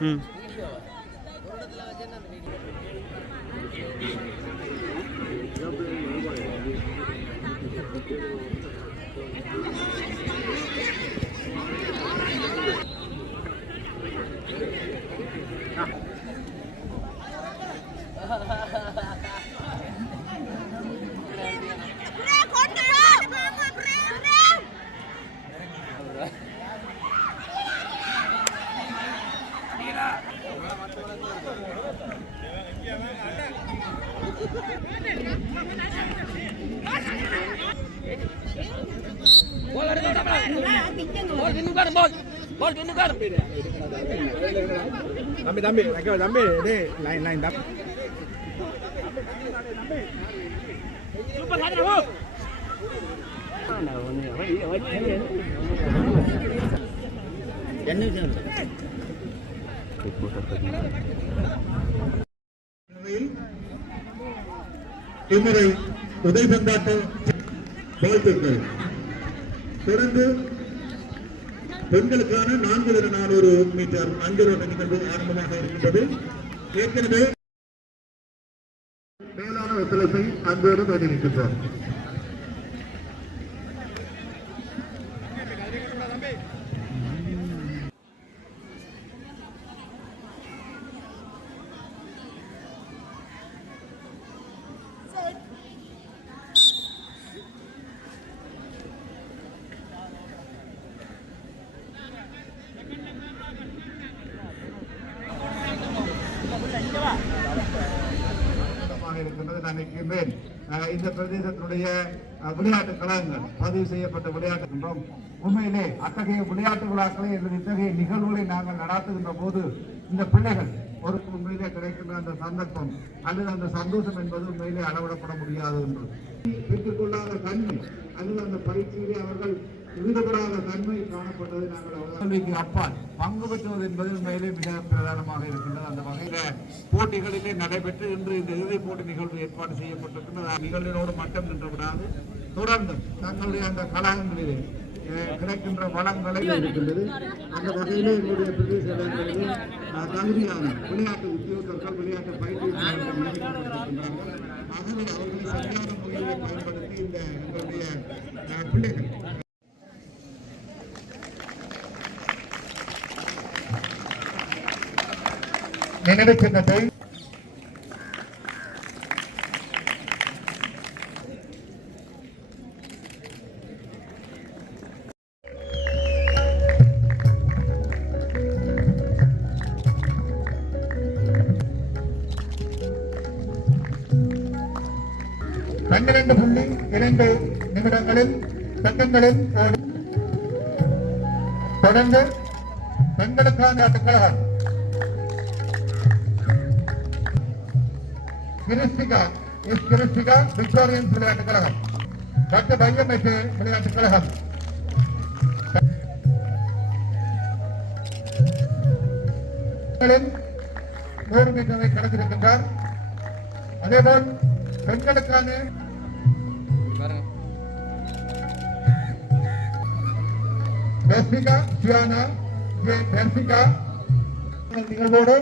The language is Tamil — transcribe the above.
ம் தம்பி தம்பி தம்பி லைன் லைன் தம்பி இம்முறை உதைபந்தாட்ட வாழ்த்துக்கள். தொடர்ந்து பெண்களுக்கான நான்கு நானூறு மீட்டர் அஞ்சலோட்ட நிகழ்வு ஆரம்பமாக இருக்கின்றது. ஏற்கனவே மேலான ஒத்துழைப்பை அன்போடு வேண்டியிருக்கின்றோம் சம்பந்தமாக நான் நினைக்கின்றேன் இந்த பிரதேசத்தினுடைய விளையாட்டு கழகங்கள் பதிவு செய்யப்பட்ட விளையாட்டு என்றும் உண்மையிலே அத்தகைய விளையாட்டு விழாக்களை அல்லது இத்தகைய நிகழ்வுகளை நாங்கள் நடாத்துகின்ற போது இந்த பிள்ளைகள் ஒரு உண்மையிலே கிடைக்கின்ற அந்த சந்தர்ப்பம் அல்லது அந்த சந்தோஷம் என்பது உண்மையிலே அளவிடப்பட முடியாது என்று. பெற்றுக்கொள்ளாத தன்மை அல்லது அந்த பயிற்சியிலே அவர்கள் ஈடுபடாத தன்மை காணப்பட்டதை நாங்கள் கல்விக்கு அப்பால் பங்கு பெற்றுவது என்பது உண்மையிலே மிக பிரதானமாக இருக்கின்றது. அந்த வகையில போட்டிகளிலே நடைபெற்று இன்று இந்த இறுதிப் போட்டி நிகழ்வு ஏற்பாடு செய்யப்பட்டிருக்கின்றது. நிகழ்வினோடு மட்டும் நின்று விடாது தொடர்ந்து தங்களுடைய அந்த கழகங்களிலே கிடைக்கின்ற வளங்களை இருக்கின்றது. அந்த வகையிலே எங்களுடைய பிரதேச தகுதியான விளையாட்டு உத்தியோகர்கள் விளையாட்டு பயிற்சியாளர்கள் ஆகவே அவர்களை சரியான முறையிலே பயன்படுத்தி இந்த எங்களுடைய பிள்ளைகள் நினைவு சின்னத்தை பன்னிரண்டு புள்ளி இரண்டு நிமிடங்களில் செகண்ட்களில் தொடர்ந்து பெண்களுக்கான ஆட்டக்கழகம். கிறிஸ்டிகா எஸ் கிறிஸ்டிகா விக்டோரியன்ஸ் விளையாட்டுக் கழகம் டாக்டர் பையமைக்கு விளையாட்டுக் கழகம் பெண்களில் நூறு மீட்டரை கடந்திருக்கின்றார் அதேபோல் பெண்களுக்கான பெர்சிகா சியானா ஏ பெர்சிகா நிகழ்வோடு